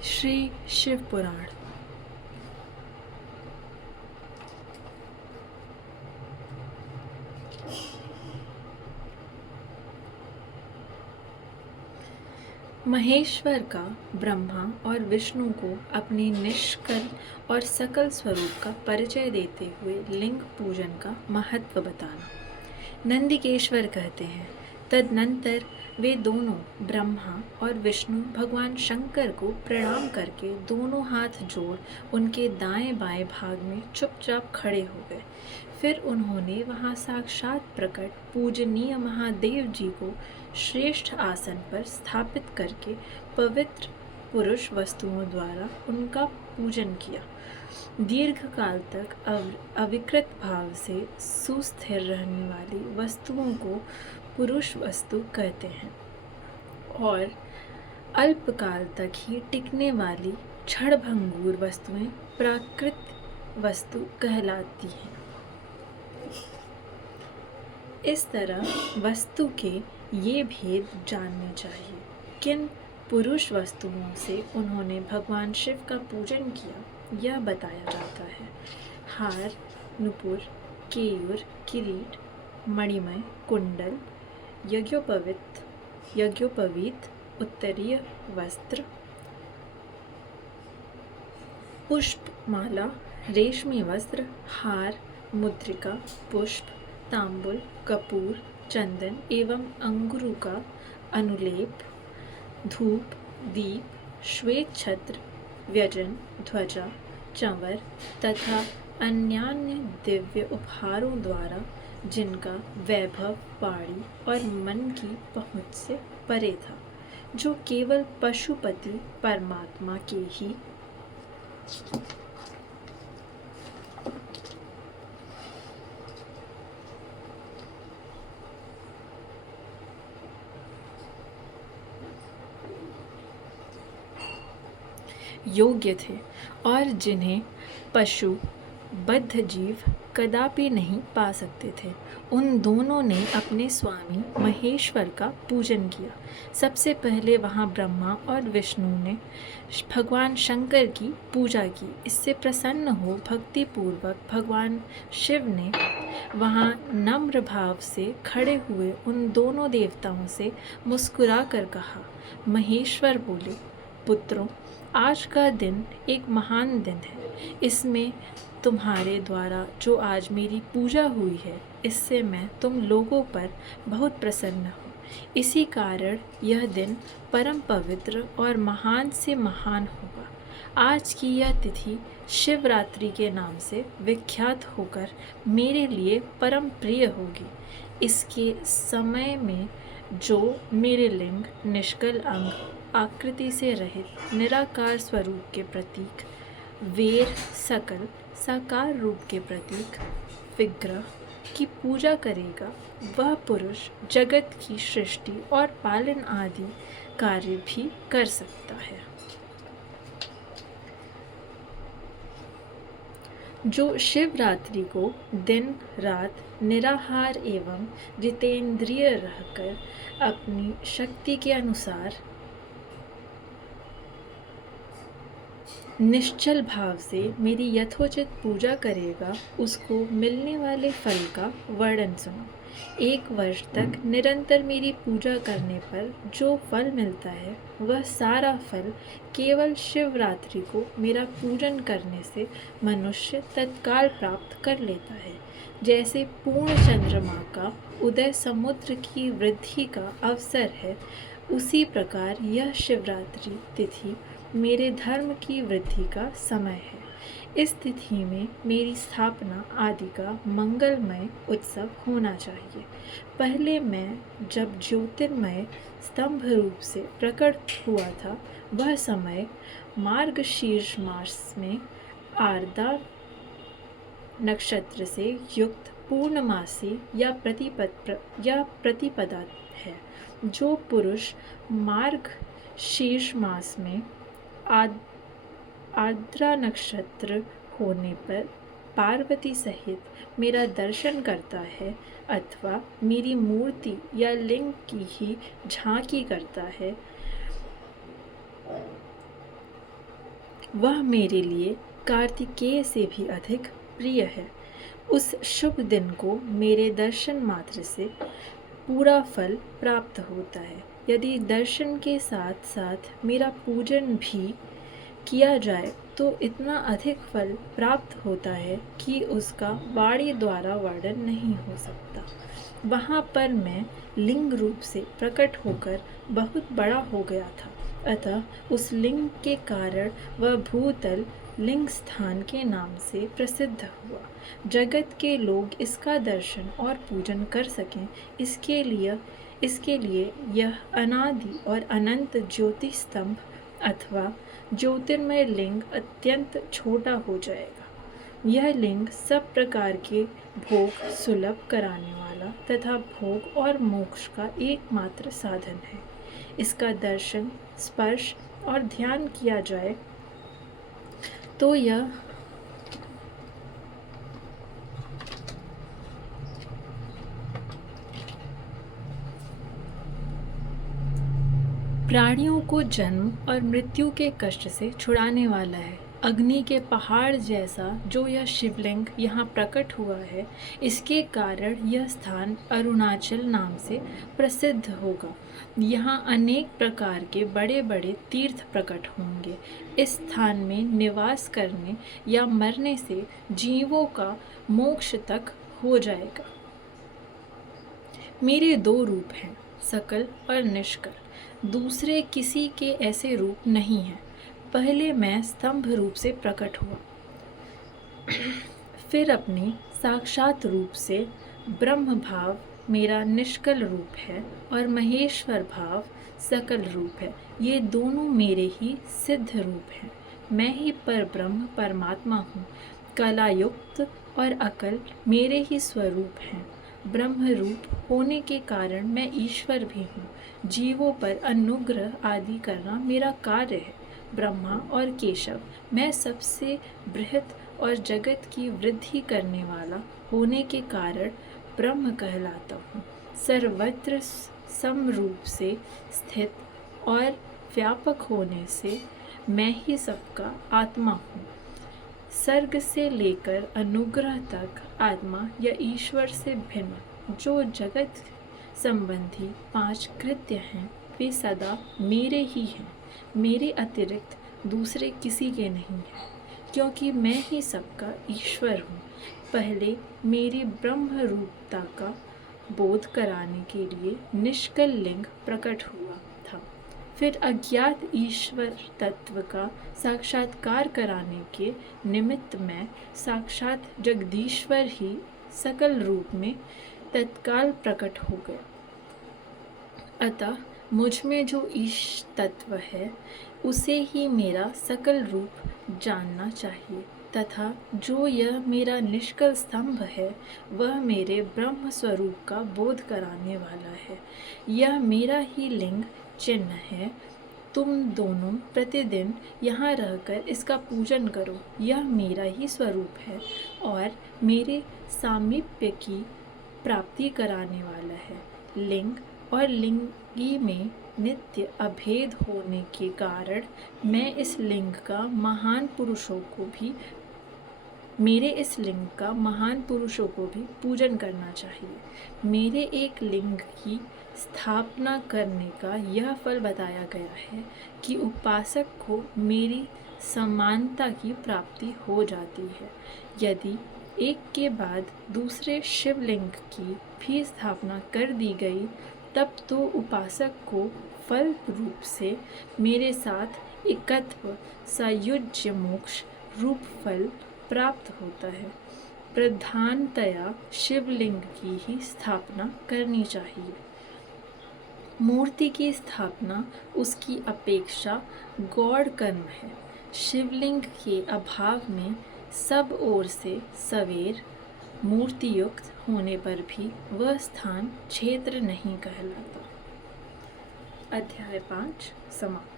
श्री शिव पुराण। महेश्वर का ब्रह्मा और विष्णु को अपने निष्कल और सकल स्वरूप का परिचय देते हुए लिंग पूजन का महत्व बताना। नंदिकेश्वर कहते हैं, तदनंतर वे दोनों ब्रह्मा और विष्णु भगवान शंकर को प्रणाम करके दोनों हाथ जोड़ उनके दाएं बाएं भाग में चुपचाप खड़े हो गए। फिर उन्होंने वहां साक्षात प्रकट पूजनीय महादेव जी को श्रेष्ठ आसन पर स्थापित करके पवित्र पुरुष वस्तुओं द्वारा उनका पूजन किया। दीर्घ काल तक अविकृत भाव से सुस्थिर रहने वाली वस्तुओं को पुरुष वस्तु कहते हैं और अल्पकाल तक ही टिकने वाली क्षणभंगुर वस्तुएं प्राकृत वस्तु कहलाती हैं। इस तरह वस्तु के ये भेद जानने चाहिए। किन पुरुष वस्तुओं से उन्होंने भगवान शिव का पूजन किया, यह बताया जाता है। हार, नुपुर, केयूर, किरीट, मणिमय, कुंडल, यज्ञोपवीत, उत्तरीय वस्त्र, पुष्पमाला, रेशमी वस्त्र, हार, मुद्रिका, पुष्प, तांबुल, कपूर, चंदन एवं अंगुरू का अनुलेप, धूप, दीप, श्वेत छत्र, व्यजन, ध्वजा, चंवर तथा अन्यान्य दिव्य उपहारों द्वारा जिनका वैभव वाणी और मन की पहुँच से परे था, जो केवल पशुपति परमात्मा के ही योग्य थे और जिन्हें पशु बद्ध जीव कदापि नहीं पा सकते थे। उन दोनों ने अपने स्वामी महेश्वर का पूजन किया। सबसे पहले वहाँ ब्रह्मा और विष्णु ने भगवान शंकर की पूजा की। इससे प्रसन्न हो भक्ति पूर्वक भगवान शिव ने वहाँ नम्र भाव से खड़े हुए उन दोनों देवताओं से मुस्कुरा कर कहा। महेश्वर बोले, पुत्रों, आज का दिन एक महान दिन है। इसमें तुम्हारे द्वारा जो आज मेरी पूजा हुई है, इससे मैं तुम लोगों पर बहुत प्रसन्न हूँ। इसी कारण यह दिन परम पवित्र और महान से महान होगा। आज की यह तिथि शिवरात्रि के नाम से विख्यात होकर मेरे लिए परम प्रिय होगी। इसके समय में जो मेरे लिंग, निष्कल अंग, आकृति से रहित निराकार स्वरूप के प्रतीक, वेर सकल साकार रूप के प्रतीक विग्रह की पूजा करेगा, वह पुरुष जगत की सृष्टि और पालन आदि कार्य भी कर सकता है। जो शिवरात्रि को दिन रात निराहार एवं जितेंद्रिय रहकर अपनी शक्ति के अनुसार निश्चल भाव से मेरी यथोचित पूजा करेगा, उसको मिलने वाले फल का वर्णन सुनो। 1 वर्ष तक निरंतर मेरी पूजा करने पर जो फल मिलता है, वह सारा फल केवल शिवरात्रि को मेरा पूजन करने से मनुष्य तत्काल प्राप्त कर लेता है। जैसे पूर्ण चंद्रमा का उदय समुद्र की वृद्धि का अवसर है, उसी प्रकार यह शिवरात्रि तिथि मेरे धर्म की वृद्धि का समय है। इस तिथि में मेरी स्थापना आदि का मंगलमय उत्सव होना चाहिए। पहले मैं जब ज्योतिर्मय स्तंभ रूप से प्रकट हुआ था, वह समय मार्गशीर्ष मास में आर्द्रा नक्षत्र से युक्त पूर्णमासी या प्रतिपदा है। जो पुरुष मार्गशीर्ष मास में आर्द्रा नक्षत्र होने पर पार्वती सहित मेरा दर्शन करता है अथवा मेरी मूर्ति या लिंग की ही झांकी करता है, वह मेरे लिए कार्तिकेय से भी अधिक प्रिय है। उस शुभ दिन को मेरे दर्शन मात्र से पूरा फल प्राप्त होता है। यदि दर्शन के साथ साथ मेरा पूजन भी किया जाए तो इतना अधिक फल प्राप्त होता है कि उसका वाणी द्वारा वर्णन नहीं हो सकता। वहाँ पर मैं लिंग रूप से प्रकट होकर बहुत बड़ा हो गया था, अतः उस लिंग के कारण वह भूतल लिंग स्थान के नाम से प्रसिद्ध हुआ। जगत के लोग इसका दर्शन और पूजन कर सकें, इसके लिए यह अनादि और अनंत ज्योति स्तंभ अथवा ज्योतिर्मय लिंग अत्यंत छोटा हो जाएगा। यह लिंग सब प्रकार के भोग सुलभ कराने वाला तथा भोग और मोक्ष का एकमात्र साधन है। इसका दर्शन, स्पर्श और ध्यान किया जाए तो यह प्राणियों को जन्म और मृत्यु के कष्ट से छुड़ाने वाला है। अग्नि के पहाड़ जैसा जो यह शिवलिंग यहाँ प्रकट हुआ है, इसके कारण यह स्थान अरुणाचल नाम से प्रसिद्ध होगा। यहाँ अनेक प्रकार के बड़े बड़े तीर्थ प्रकट होंगे। इस स्थान में निवास करने या मरने से जीवों का मोक्ष तक हो जाएगा। मेरे दो रूप हैं, सकल और निष्कल। दूसरे किसी के ऐसे रूप नहीं हैं। पहले मैं स्तंभ रूप से प्रकट हुआ, फिर अपने साक्षात रूप से ब्रह्म भाव मेरा निष्कल रूप है और महेश्वर भाव सकल रूप है। ये दोनों मेरे ही सिद्ध रूप हैं। मैं ही परब्रह्म परमात्मा हूँ। कलायुक्त और अकल मेरे ही स्वरूप हैं। ब्रह्म रूप होने के कारण मैं ईश्वर भी हूँ। जीवों पर अनुग्रह आदि करना मेरा कार्य है। ब्रह्मा और केशव मैं सबसे बृहत और जगत की वृद्धि करने वाला होने के कारण ब्रह्म कहलाता हूँ। सर्वत्र समरूप से स्थित और व्यापक होने से मैं ही सबका आत्मा हूँ। सर्ग से लेकर अनुग्रह तक आत्मा या ईश्वर से भिन्न जो जगत संबंधी 5 कृत्य हैं, वे सदा मेरे ही हैं। मेरे अतिरिक्त दूसरे किसी के नहीं हैं, क्योंकि मैं ही सबका ईश्वर हूँ। पहले मेरी ब्रह्म रूपता का बोध कराने के लिए निष्कल लिंग प्रकट हुआ था। फिर अज्ञात ईश्वर तत्व का साक्षात्कार कराने के निमित्त मैं साक्षात जगदीश्वर ही सकल रूप में तत्काल प्रकट हो गया। अतः मुझ में जो ईश तत्व है उसे ही मेरा सकल रूप जानना चाहिए, तथा जो यह मेरा निष्कल स्तंभ है वह मेरे ब्रह्म स्वरूप का बोध कराने वाला है। यह मेरा ही लिंग चिन्ह है। तुम दोनों प्रतिदिन यहाँ रहकर इसका पूजन करो। यह मेरा ही स्वरूप है और मेरे सामीप्य की प्राप्ति कराने वाला है। लिंग और लिंगी में नित्य अभेद होने के कारण मैं इस लिंग का महान पुरुषों को भी पूजन करना चाहिए। मेरे एक लिंग की स्थापना करने का यह फल बताया गया है कि उपासक को मेरी समानता की प्राप्ति हो जाती है। यदि एक के बाद दूसरे शिवलिंग की भी स्थापना कर दी गई तब तो उपासक को फल रूप से मेरे साथ एकत्व सायुज्य मोक्ष रूप फल प्राप्त होता है। प्रधानतया शिवलिंग की ही स्थापना करनी चाहिए। मूर्ति की स्थापना उसकी अपेक्षा गौण कर्म है। शिवलिंग के अभाव में सब ओर से सवेर मूर्ति युक्त होने पर भी वह स्थान क्षेत्र नहीं कहलाता। अध्याय 5 समाप्त।